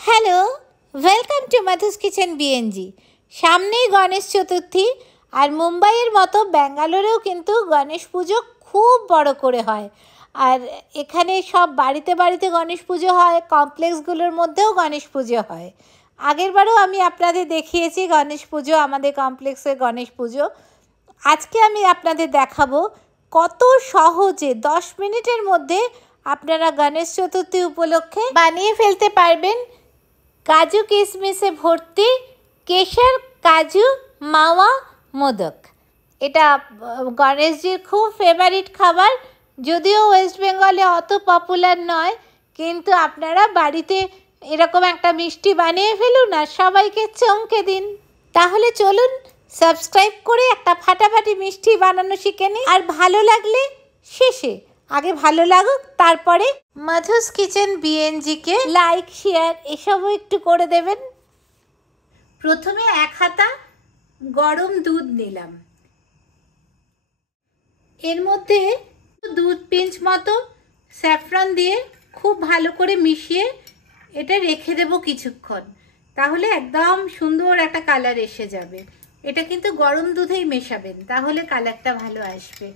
Hello, welcome to Madhu's kitchen বিএনজি। সামনেই গণেশ চতুর্থী, আর মুম্বাইয়ের মতো ব্যাঙ্গালোরেও কিন্তু গণেশ পুজো খুব বড় করে হয়। আর এখানে সব বাড়িতে বাড়িতে গণেশ পুজো হয়, কমপ্লেক্সগুলোর মধ্যেও গণেশ পুজো হয়। আগেরবারও আমি আপনাদের দেখিয়েছি গণেশ পুজো, আমাদের কমপ্লেক্সের গণেশ পুজো। আজকে আমি আপনাদের দেখাবো কত সহজে 10 মিনিটের মধ্যে আপনারা গণেশ চতুর্থী উপলক্ষে বানিয়ে ফেলতে পারবেন কাজু কিশমিশে ভর্তি কেশর কাজু মাওয়া মোদক। এটা গণেশজির খুব ফেভারিট খাবার, যদিও ওয়েস্ট বেঙ্গলে অত পপুলার নয়, কিন্তু আপনারা বাড়িতে এরকম একটা মিষ্টি বানিয়ে ফেলুন আর সবাইকে চমকে দিন। তাহলে চলুন সাবস্ক্রাইব করে একটা ফাটাফাটি মিষ্টি বানানো শিখে নিই। আর ভালো লাগলে শেষে, আগে ভালো লাগুক তারপরে মাধুস কিচেন বিএনজিকে লাইক শেয়ার এসবও একটু করে দেবেন। প্রথমে 1 হাতা গরম দুধ নিলাম, এর মধ্যে দুধ পিঞ্চ মতো স্যাফরন দিয়ে খুব ভালো করে মিশিয়ে এটা রেখে দেব কিছুক্ষণ, তাহলে একদম সুন্দর একটা কালার এসে যাবে। এটা কিন্তু গরম দুধেই মেশাবেন, তাহলে কালারটা ভালো আসবে।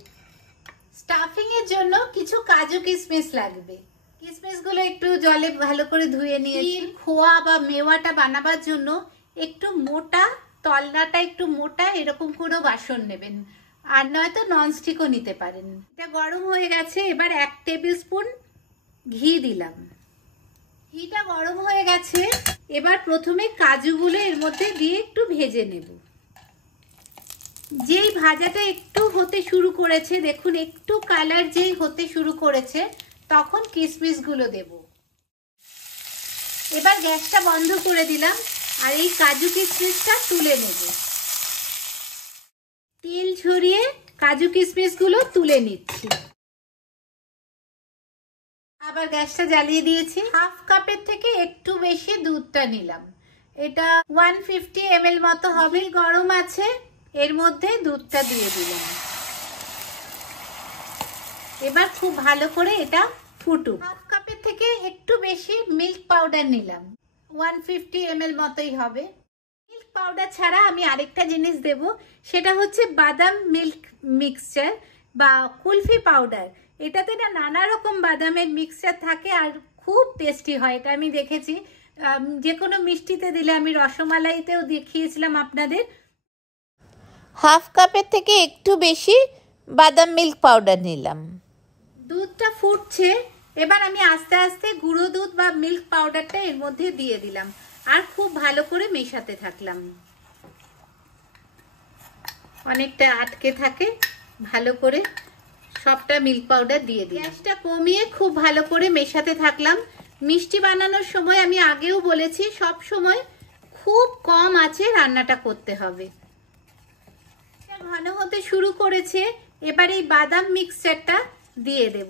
স্টাফিংয়ের জন্য কিছু কাজু কিশমিশ লাগবে। কিশমিশগুলো একটু জলে ভালো করে ধুয়ে নিয়েছি। খোয়া বা মেওয়াটা বানাবার জন্য একটু মোটা, তলনাটা একটু মোটা এরকম কোনো বাসন নেবেন, আর নয়তো ননস্টিকও নিতে পারেন। এটা গরম হয়ে গেছে, এবার 1 টেবিল স্পুন ঘি দিলাম। ঘিটা গরম হয়ে গেছে, এবার প্রথমে কাজুগুলো এর মধ্যে দিয়ে একটু ভেজে নেব। যেই ভাজাটা একটু হতে শুরু করেছে, দেখুন একটু কালার যেই হতে শুরু করেছে, তখন কিশমিশগুলো দেব। এবার গ্যাসটা বন্ধ করে দিলাম আর এই কাজু কিশমিশটা তুলে নেব। তেল ঝরিয়ে কাজু কিশমিশগুলো তুলে নিচ্ছি। আবার গ্যাসটা জ্বালিয়ে দিয়েছি। 1/2 কাপের থেকে একটু বেশি দুধটা নিলাম, এটা 150 ml মতো হবে। গরম আছে, এর মধ্যে দুধটা দিয়ে দিলাম। এবার খুব ভালো করে এটা ফুটুক। 1/2 কাপের থেকে একটু বেশি মিল্ক পাউডার নিলাম, 150 ml মতোই হবে। মিল্ক পাউডার ছাড়া আমি আরেকটা জিনিস দেব, সেটা হচ্ছে বাদাম মিল্ক মিক্সচার বা কুলফি পাউডার। এটাতে না নানা রকম বাদামের মিক্সচার থাকে আর খুব টেস্টি হয়, এটা আমি দেখেছি। যে কোনো মিষ্টিতে দিলে, আমি রসমালাইতেও দেখিয়েছিলাম আপনাদের। 1/2 কাপের থেকে একটু বেশি বাদাম মিল্ক পাউডার নিলাম। দুধটা ফুটছে, এবার আমি আস্তে আস্তে গুঁড়ো দুধ বা মিল্ক পাউডারটা এর মধ্যে দিয়ে দিলাম আর খুব ভালো করে মেশাতে থাকলাম। অনেকটা আটকে থাকে, ভালো করে সবটা মিল্ক পাউডার দিয়ে দিই। গ্যাসটা কমিয়ে খুব ভালো করে মেশাতে থাকলাম। মিষ্টি বানানোর সময় আমি আগেও বলেছি, সব সময় খুব কম আঁচে রান্নাটা করতে হবে। ঘন হতে শুরু করেছে, এবার এই বাদাম মিক্সচারটা দিয়ে দেব।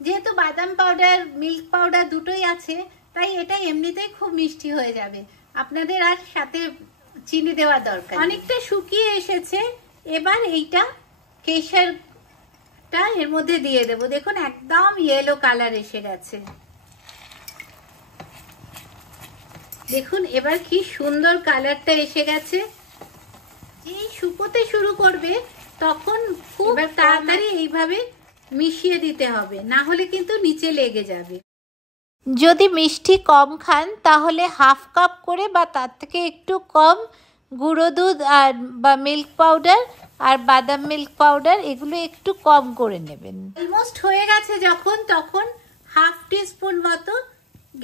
যেহেতু বাদাম পাউডার মিল্ক পাউডার দুটোই আছে, তাই এটা এমনিতেই খুব মিষ্টি হয়ে যাবে, আপনাদের আর সাথে চিনি দেওয়া দরকার। অনেকটা শুকিয়ে এসেছে, এবার এইটা কেশরটা এর মধ্যে দিয়ে দেব। দেখুন একদম ইয়েলো কালার এসে গেছে। দেখুন এবার কি সুন্দর কালারটা এসে গেছে। এই শুকোতে শুরু করবে তখন খুব তাড়াতাড়ি এইভাবে মিশিয়ে দিতে হবে, না হলে কিন্তু নিচে লেগে যাবে। যদি মিষ্টি কম খান তাহলে 1/2 কাপ করে বা তার থেকে একটু কম গুঁড়ো দুধ আর বা মিল্ক পাউডার আর বাদাম মিল্ক পাউডার এগুলো একটু কম করে নেবেন। অলমোস্ট হয়ে গেছে যখন, তখন 1/2 টিস্পুন মতো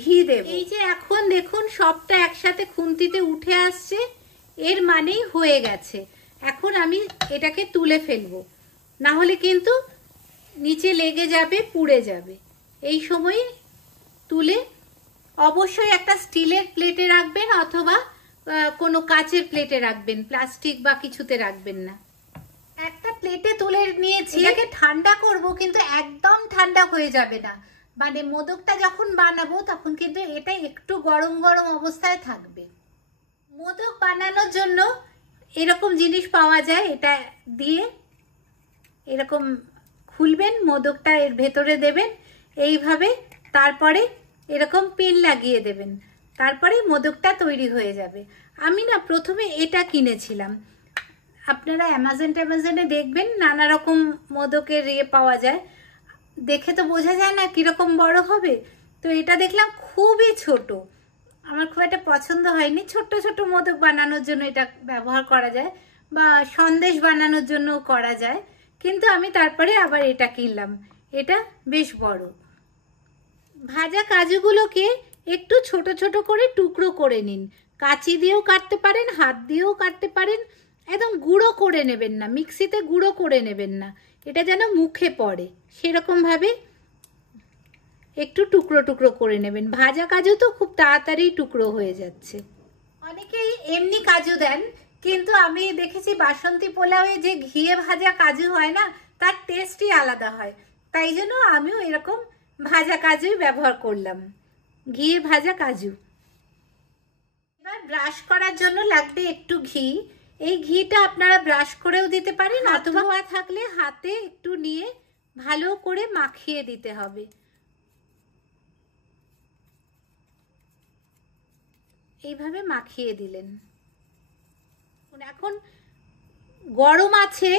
ঘি দেব। এই যে এখন দেখুন সবটা একসাথে খুন্তিতে উঠে আসছে, এর মানেই হয়ে গেছে। এখন আমি এটাকে তুলে ফেলবো, না হলে কিন্তু নিচে লেগে যাবে, পুড়ে যাবে। এই সময় তুলে অবশ্যই একটা স্টিলের প্লেটে রাখবেন অথবা কোনো কাচের প্লেটে রাখবেন, প্লাস্টিক বা কিছুতে রাখবেন না। একটা প্লেটে তুলে নিয়েছি, এটাকে ঠান্ডা করব, কিন্তু একদম ঠান্ডা হয়ে যাবে না। মানে মোদকটা যখন বানাবো তখন কিন্তু এটা একটু গরম গরম অবস্থায় থাকবে। মোদক বানানোর জন্য এরকম জিনিস পাওয়া যায়, এটা দিয়ে এরকম খুলবেন, মোদকটা এর ভেতরে দেবেন এইভাবে, তারপরে এরকম পিন লাগিয়ে দেবেন, তারপরে মোদকটা তৈরি হয়ে যাবে। আমি না প্রথমে এটা কিনেছিলাম, আপনারা অ্যামাজনে দেখবেন নানা রকম মোদকের পাওয়া যায়, দেখে তো বোঝা যায় না কিরকম বড় হবে। তো এটা দেখলাম খুবই ছোট, আমার খুব একটা পছন্দ হয়নি। ছোট্ট ছোট মোদক বানানোর জন্য এটা ব্যবহার করা যায়, বা সন্দেশ বানানোর জন্য করা যায়, কিন্তু আমি তারপরে আবার এটা কিনলাম, এটা বেশ বড়। ভাজা কাজুগুলোকে একটু ছোট ছোট করে টুকরো করে নিন, কাঁচি দিয়েও কাটতে পারেন, হাত দিয়েও কাটতে পারেন। একদম গুঁড়ো করে নেবেন না, মিক্সিতে গুঁড়ো করে নেবেন না, এটা যেন মুখে পড়ে সেরকমভাবে একটু টুকরো টুকরো করে নেবেন। ভাজা কাজু তো খুব তাড়াতাড়ি টুকরো হয়ে যাচ্ছে। অনেকেই এমনি কাজু দেন, কিন্তু আমি দেখেছি বাসন্তী পোলাওয়ে যে ঘিয়ে ভাজা কাজু হয় না, তার টেস্টই আলাদা হয়। তাই জন্য আমিও এরকম ভাজা কাজুই ব্যবহার করলাম, ঘিয়ে ভাজা কাজু। এবার ব্রাশ করার জন্য লাগবে একটু ঘি। এই ঘিটা আপনারা ব্রাশ করেও দিতে পারেন, অথবা থাকলে হাতে একটু নিয়ে ভালো করে মাখিয়ে দিতে হবে। এইভাবে মাখিয়ে দিলেন। এখন গরম আছে,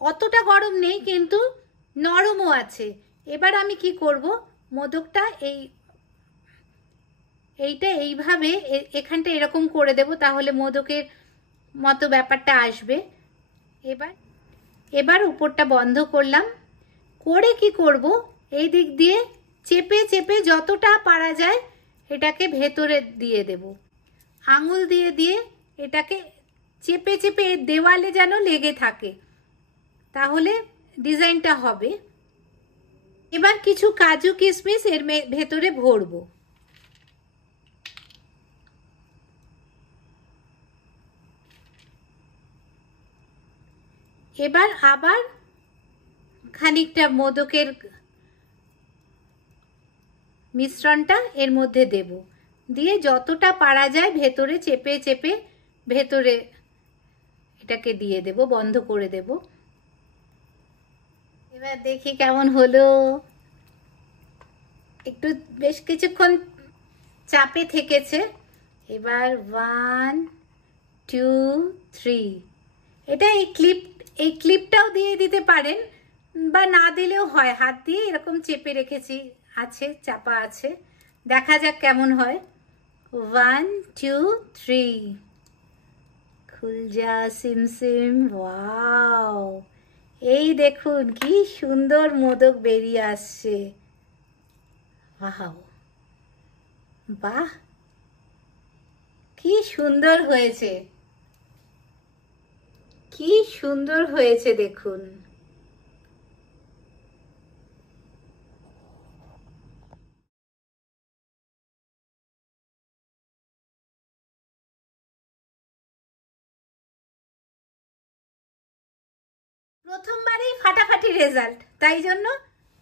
অতটা গরম নেই কিন্তু নরমও আছে। এবার আমি কি করব, মোদকটা এইটা এইভাবে এখানটা এরকম করে দেব, তাহলে মোদকের মতো ব্যাপারটা আসবে। এবার উপরটা বন্ধ করলাম, করে কি করব, এই দিক দিয়ে চেপে চেপে যতটা পারা যায় এটাকে ভেতরে দিয়ে দেব। আঙুল দিয়ে দিয়ে এটাকে চেপে চেপে দেওয়ালে যেন লেগে থাকে, তাহলে ডিজাইনটা হবে। এবার কিছু কাজু কিশমিশ এর ভেতরে ভরবো। এবার আবার খানিকটা মোদকের মিশ্রণটা এর মধ্যে দেব, দিয়ে যতটা পারা যায় ভেতরে চেপে চেপে ভেতরে এটাকে দিয়ে দেব, বন্ধ করে দেব। এবার দেখি কেমন হলো। একটু বেশ কিছুক্ষণ চাপে থেকেছে। এবার 1 2 3, এটা এই ক্লিপটাও দিয়ে দিতে পারেন, বা না দিলেও হয়, হাত দিয়ে এরকম চেপে রেখেছি, আছে চাপা আছে, দেখা যাক কেমন হয়। 1 2 3, খুল যা সিম সিম। ওয়াও, এই দেখুন কি সুন্দর মোদক বেরিয়ে আসছে। ওয়াও, বাহ, কি সুন্দর হয়েছে, কি সুন্দর হয়েছে দেখুন। প্রথমবারেই ফাটাফাটি রেজাল্ট, তাই জন্য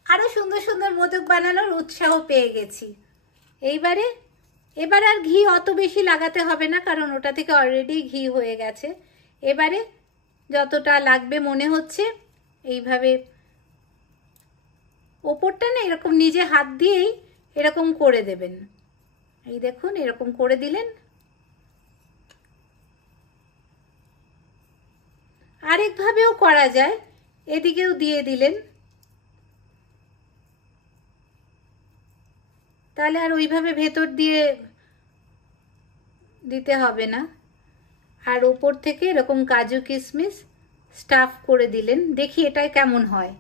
আরো সুন্দর সুন্দর মোদক বানানোর উৎসাহ পেয়ে গেছি। এবার আর ঘি অত বেশি লাগাতে হবে না, কারণ ওটা থেকে অলরেডি ঘি হয়ে গেছে। এবারে যতটা লাগবে মনে হচ্ছে এইভাবে ওপরটা না এরকম নিজে হাত দিয়েই এরকম করে দেবেন। এই দেখুন, এরকম করে দিলেন। আরেকভাবেও করা যায়, এদিকেও দিয়ে দিলেন, তাহলে আর ওইভাবে ভেতর দিয়ে দিতে হবে না। আর ওপর থেকে এরকম কাজু কিশমিশ স্টাফ করে দিলেন। দেখি এটাই কেমন হয়।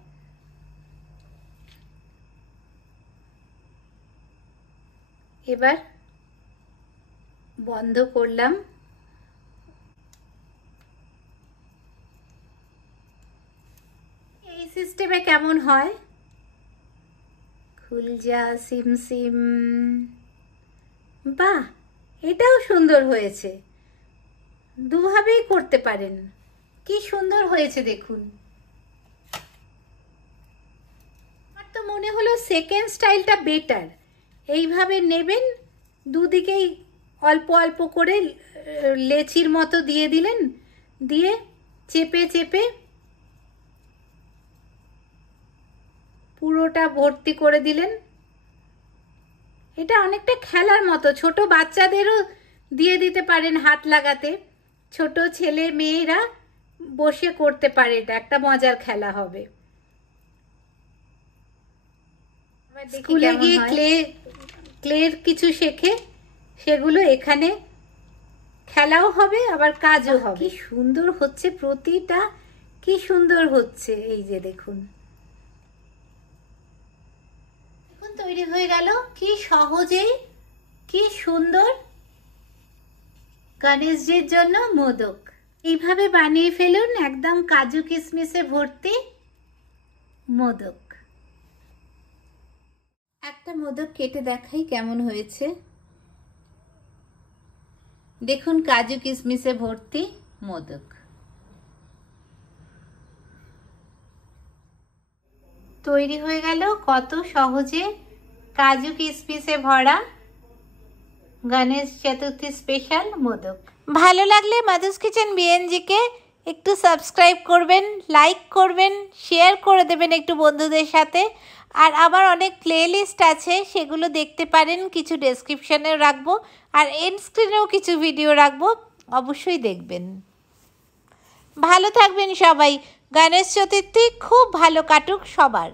এবার বন্ধ করলাম। এই সিস্টেমে কেমন হয়, খুল যা সিম সিম। বাহ, এটাও সুন্দর হয়েছে, দুভাবেই করতে পারেন, কি সুন্দর হয়েছে দেখুন। আমার তো মনে হলো সেকেন্ড স্টাইলটা বেটার। এইভাবে নেবেন, দুদিকেই অল্প অল্প করে লেচির মতো দিয়ে দিলেন, দিয়ে চেপে চেপে পুরোটা ভর্তি করে দিলেন। এটা অনেকটা খেলার মতো, ছোট বাচ্চাদেরও দিয়ে দিতে পারেন হাত লাগাতে। ছোট ছেলে মেয়েরা বসে করতে পারে, এটা একটা মজার খেলা হবে। স্কুলে গিয়ে ক্লের কিছু শেখে, সেগুলো এখানে খেলাও হবে আবার কাজও হবে। কি সুন্দর হচ্ছে, প্রতিটা কি সুন্দর হচ্ছে। এই যে দেখুন, এখন তৈরি হয়ে গেল কি সহজেই, কি সুন্দর গণেশজির জন্য মোদক। এইভাবে বানিয়ে ফেলুন, একদম কাজু কিশমিশে ভর্তি মোদক। একটা মোদক কেটে দেখাই কেমন হয়েছে। দেখুন, কাজু কিশমিশে ভর্তি মোদক তৈরি হয়ে গেল। কত সহজে কাজু কিশমিশে ভরা গণেশ চতুর্থী স্পেশাল মোদক। ভালো লাগলে মাধুস কিচেন বিএনজিকে একটু সাবস্ক্রাইব করবেন, লাইক করবেন, শেয়ার করে দেবেন একটু বন্ধুদের সাথে। আর আমার অনেক প্লেলিস্ট আছে, সেগুলো দেখতে পারেন, কিছু ডেসক্রিপশানেও রাখবো আর এন্ড স্ক্রিনেও কিছু ভিডিও রাখবো, অবশ্যই দেখবেন। ভালো থাকবেন সবাই। গণেশ চতুর্থী খুব ভালো কাটুক সবার।